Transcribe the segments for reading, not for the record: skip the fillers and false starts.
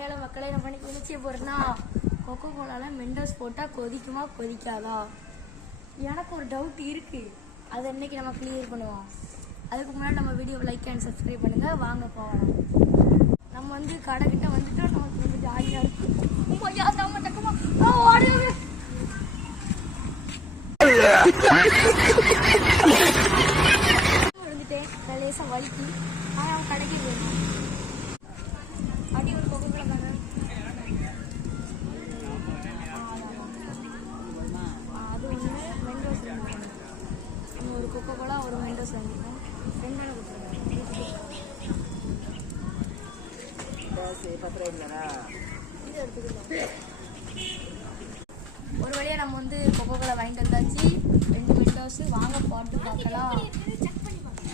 ஹாயால மக்களை நம்ம இன்னைக்கு என்ன செய்ய போறோம்னா கொக்கோ கோலால மெண்டோஸ் போட்டால் கொதிக்குமா கொதிக்காதா? எனக்கு ஒரு டவுட் இருக்கு, அதை இன்னைக்கு நம்ம கிளியர் பண்ணுவோம். அதுக்கு முன்னாடி நம்ம வீடியோ லைக் அண்ட் சப்ஸ்கிரைப் பண்ணுங்க. வாங்க போகலாம். நம்ம வந்து கடை கிட்ட வந்துட்டோம். நமக்கு வந்து ஜாலியாக இருக்கும். வந்துட்டேன் லேசாக வலிக்கு. ஆனால் அவன் கடைக்கு போயிருக்கான். அடி ஒரு கொக்கோ கோலா தானே, அது ஒன்று மெண்டோஸ் நம்ம ஒரு கொக்கோ கோலா ஒரு மெண்டோஸ் வாங்கியிருக்கோம். ரெண்டான ஒரு வழியா நம்ம வந்து கொக்கோ கோலா வாங்கிட்டு வந்தாச்சு. 2 மெண்டோஸ் வாங்க போட்டு பார்க்கலாம்.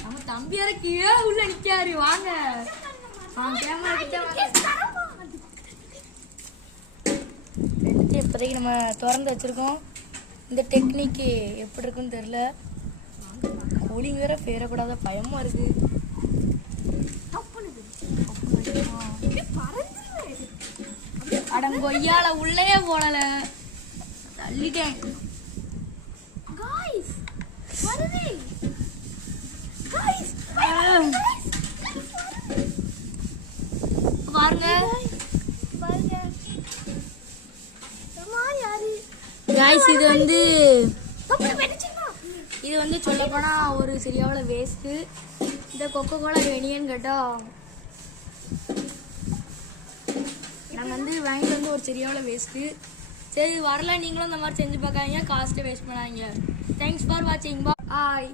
நம்ம தம்பியார கீழே உள்ள நிக்காரு. வாங்க கேமரா கிட்ட இப்போதைக்கு நம்ம திறந்து வச்சிருக்கோம். இந்த டெக்னிக்கு எப்படி இருக்குன்னு தெரியல. கூலிங் வேற பேரக்கூடாத பயமா இருக்கு. அடங்கொய்யால உள்ளே போடல, தள்ளிட்டேன். பாருங்க காய்ஸ், இது வந்து சொல்ல போனா ஒரு சரியாவள வேஸ்ட். இந்த கொக்கோ கோலா வேணியன்னு கேட்டா நாங்கள் வந்து வாங்கிட்டு வந்து ஒரு சரியாவள வேஸ்ட்டு. சரி வரல, நீங்களும் இந்த மாதிரி செஞ்சு பார்க்காதீங்க, காஸ்ட்டை வேஸ்ட் பண்ணாதீங்க. தேங்க்ஸ் ஃபார் வாட்சிங். பாய்.